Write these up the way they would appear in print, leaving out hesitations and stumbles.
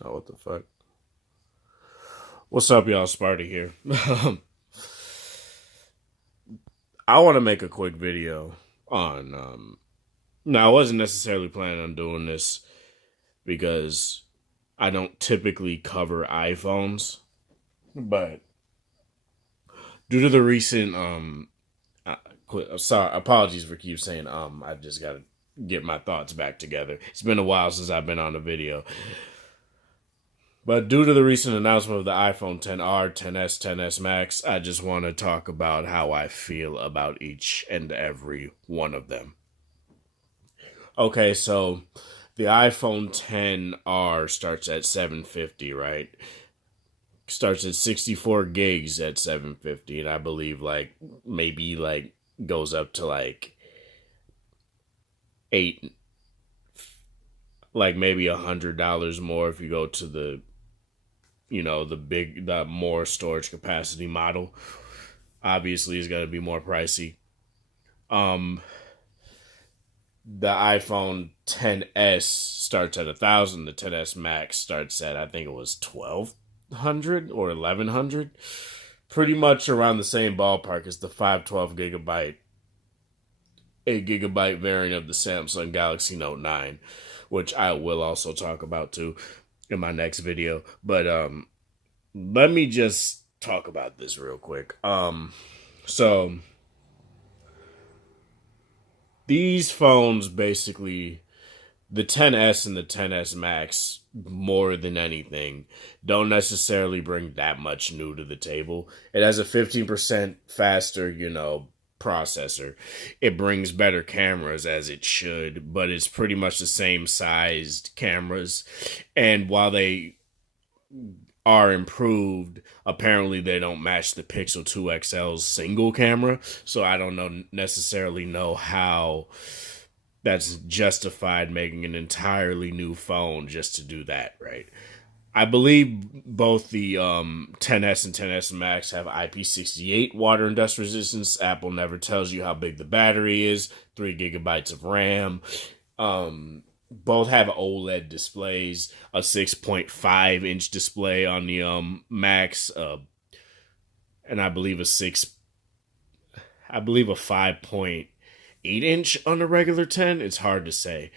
Oh, what the fuck? What's up, y'all? Sparty here. I want to make a quick video on. Now, I wasn't necessarily planning on doing this because I don't typically cover iPhones, but due to the recent uh, sorry, apologies for keep saying I just got to get my thoughts back together. It's been a while since I've been on a video. But due to the recent announcement of the iPhone 10R, 10s, 10s Max, I just want to talk about how I feel about each and every one of them. Okay, so the iPhone 10R starts at 750, right? Starts at 64 gigs at 750, and I believe maybe goes up to 8, maybe $100 more if you go to the more storage capacity model. Obviously is going to be more pricey. Um, the iPhone 10s starts at 1,000. The 10s Max starts at, I think it was 1,200 or 1,100. Pretty much around the same ballpark as the 512 gigabyte, 8 gigabyte variant of the Samsung Galaxy Note 9, which I will also talk about too in my next video. But let me just talk about this real quick. So these phones basically, the 10s and the 10s Max, more than anything, don't necessarily bring that much new to the table. It has a 15% faster, processor. It brings better cameras as it should, but it's pretty much the same sized cameras. And while they are improved, apparently they don't match the Pixel 2 XL's single camera. So I don't necessarily know how that's justified making an entirely new phone just to do that, right? I believe both the 10s and 10s Max have IP68 water and dust resistance. Apple never tells you how big the battery is. 3 gigabytes of RAM. Both have OLED displays. A 6.5-inch display on the Max. And I believe a 5.8-inch on the regular 10. It's hard to say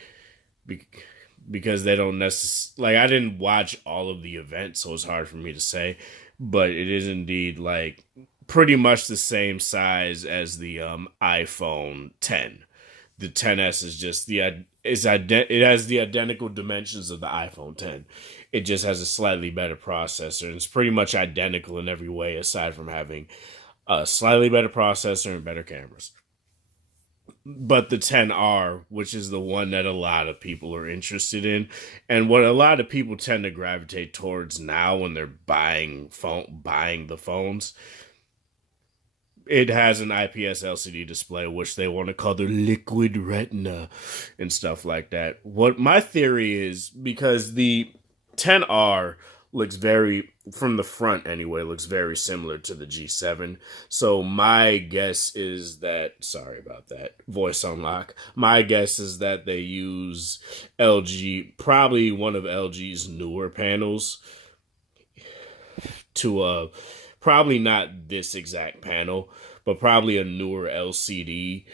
because they don't necessarily, I didn't watch all of the events, so it's hard for me to say, but it is indeed pretty much the same size as the iPhone 10. The 10s is just it has the identical dimensions of the iPhone 10. It just has a slightly better processor, and it's pretty much identical in every way aside from having a slightly better processor and better cameras. But the 10R, which is the one that a lot of people are interested in, and what a lot of people tend to gravitate towards now when they're buying the phones, it has an IPS LCD display, which they want to call their liquid retina and stuff like that. What my theory is, because the 10R looks very, from the front anyway, looks very similar to the G7. So my guess is that, sorry about that, voice unlock. My guess is that they use LG, probably one of LG's newer panels to probably not this exact panel, but probably a newer LCD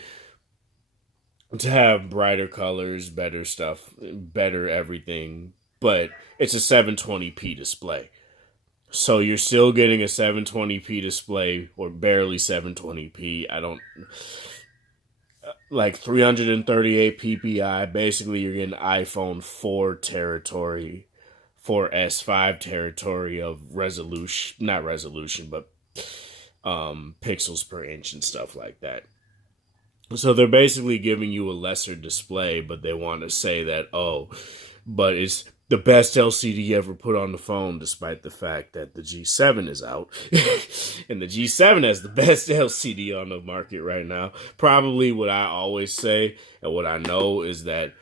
to have brighter colors, better stuff, better everything. But it's a 720p display. So you're still getting a 720p display, or barely 720p. I don't, like 338 ppi. Basically, you're getting iPhone 4 territory, 4S5 territory of resolution, not resolution, but pixels per inch and stuff like that. So they're basically giving you a lesser display, but they want to say that, oh, but it's the best LCD ever put on the phone, despite the fact that the G7 is out. And the G7 has the best LCD on the market right now. Probably what I always say and what I know is that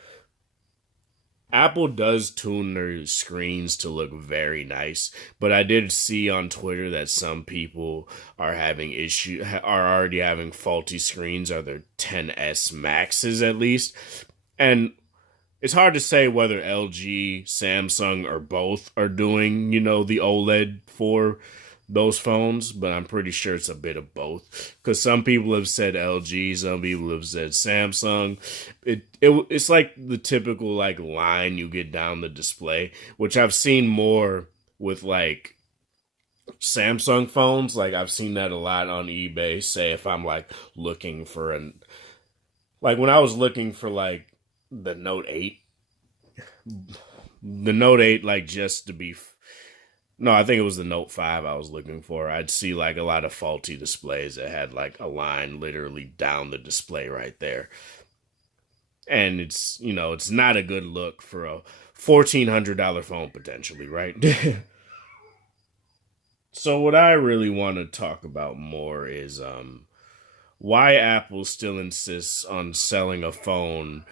Apple does tune their screens to look very nice, but I did see on Twitter that some people are already having faulty screens, or their 10s Maxes at least. And it's hard to say whether LG, Samsung, or both are doing, the OLED for those phones, but I'm pretty sure it's a bit of both. Because some people have said LG, some people have said Samsung. It's like the typical like line you get down the display, which I've seen more with like Samsung phones. Like I've seen that a lot on eBay. Say if I'm like looking for like when I was looking for like the Note 8, the Note 8, like just to be, no, I think it was the Note 5 I was looking for. I'd see like a lot of faulty displays that had like a line literally down the display right there. And it's not a good look for a $1,400 phone potentially, right? So what I really want to talk about more is why Apple still insists on selling a phone.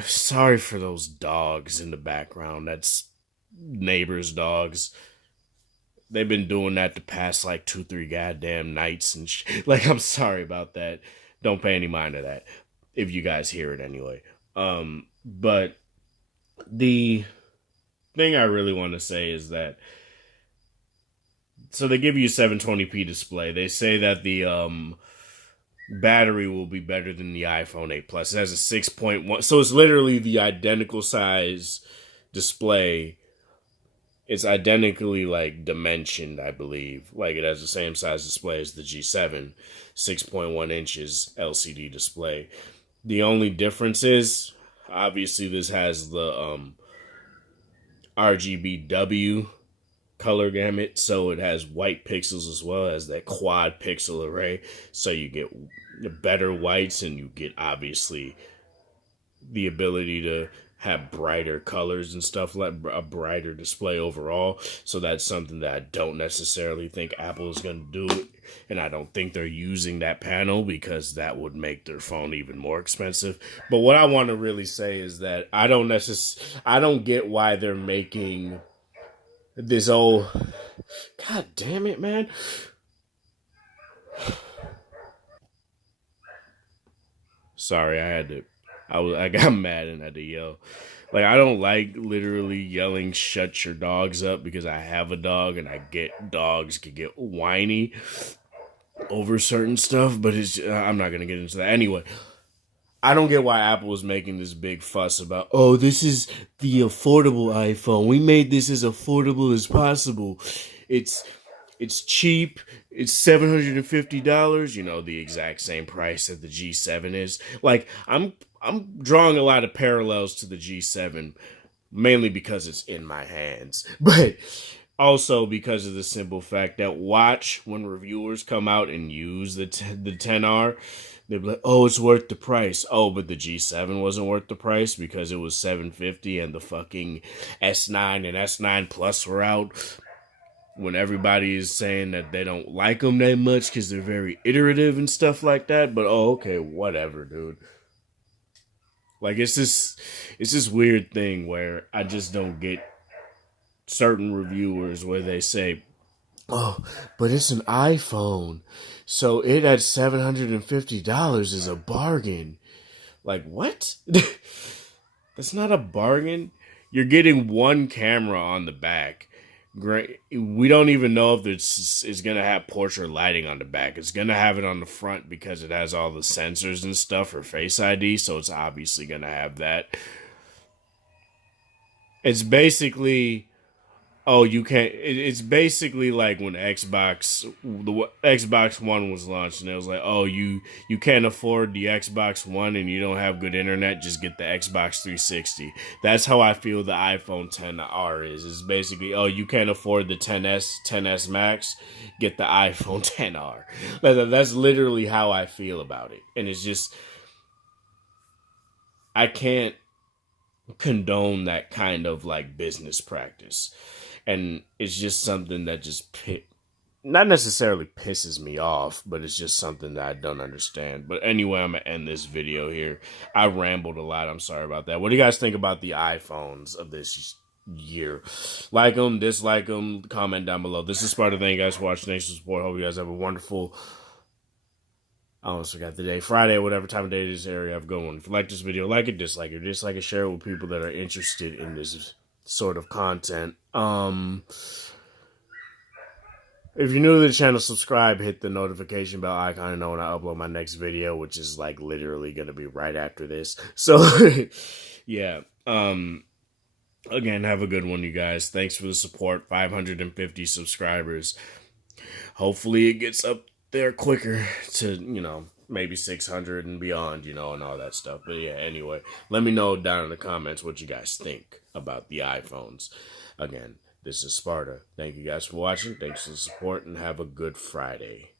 Sorry for those dogs in the background. That's neighbors' dogs. They've been doing that the past like 2, 3 goddamn nights and like I'm sorry about that. Don't pay any mind to that if you guys hear it anyway. But the thing I really want to say is that so they give you a 720p display. They say that the battery will be better than the iPhone 8 Plus. It has a 6.1, so it's literally the identical size display. It's identically like dimensioned, I believe. Like it has the same size display as the G7, 6.1 inches LCD display. The only difference is obviously this has the RGBW color gamut, so it has white pixels as well as that quad pixel array, so you get better whites and you get obviously the ability to have brighter colors and stuff, like a brighter display overall. So that's something that I don't necessarily think Apple is going to do, and I don't think they're using that panel because that would make their phone even more expensive. But what I want to really say is that I don't get why they're making this old, god damn it, man. Sorry, I got mad and had to yell. Like I don't like literally yelling "shut your dogs up" because I have a dog and I get dogs can get whiny over certain stuff, but I'm not gonna get into that anyway. I don't get why Apple is making this big fuss about, oh, this is the affordable iPhone. We made this as affordable as possible. It's it's cheap. It's $750. The exact same price that the G7 is. Like I'm drawing a lot of parallels to the G7, mainly because it's in my hands, but also because of the simple fact that watch when reviewers come out and use the 10R. They'd be like, oh, it's worth the price. Oh, but the G7 wasn't worth the price because it was $750 and the fucking S9 and S9 Plus were out. When everybody is saying that they don't like them that much because they're very iterative and stuff like that. But, oh, okay, whatever, dude. Like, it's this weird thing where I just don't get certain reviewers where they say, oh, but it's an iPhone, so it at $750 is a bargain. Like, what? That's not a bargain. You're getting one camera on the back. Great. We don't even know if it's going to have portrait lighting on the back. It's going to have it on the front because it has all the sensors and stuff for Face ID, so it's obviously going to have that. It's basically, oh, you can't. It's basically like when the Xbox One was launched, and it was like, oh, you can't afford the Xbox One, and you don't have good internet. Just get the Xbox 360. That's how I feel the iPhone 10R is. It's basically, oh, you can't afford the 10s Max. Get the iPhone 10R. That's literally how I feel about it, and it's just I can't condone that kind of like business practice. And it's just something that just not necessarily pisses me off, but it's just something that I don't understand. But anyway, I'm going to end this video here. I rambled a lot. I'm sorry about that. What do you guys think about the iPhones of this year? Like them, dislike them, comment down below. This is Sparta. Thank you guys for watching. Thanks for support. Hope you guys have a wonderful I almost forgot the day. Friday, whatever time of day it is, area of going. If you like this video, like it, dislike it, share it with people that are interested in this sort of content. If you're new to the channel, subscribe, hit the notification bell icon to know when I upload my next video, which is like literally gonna be right after this. So yeah. Again, have a good one, you guys. Thanks for the support. 550 subscribers. Hopefully it gets up there quicker to, maybe 600 and beyond, and all that stuff. But yeah, anyway, let me know down in the comments what you guys think about the iPhones. Again, this is Sparta. Thank you guys for watching. Thanks for the support, and have a good Friday.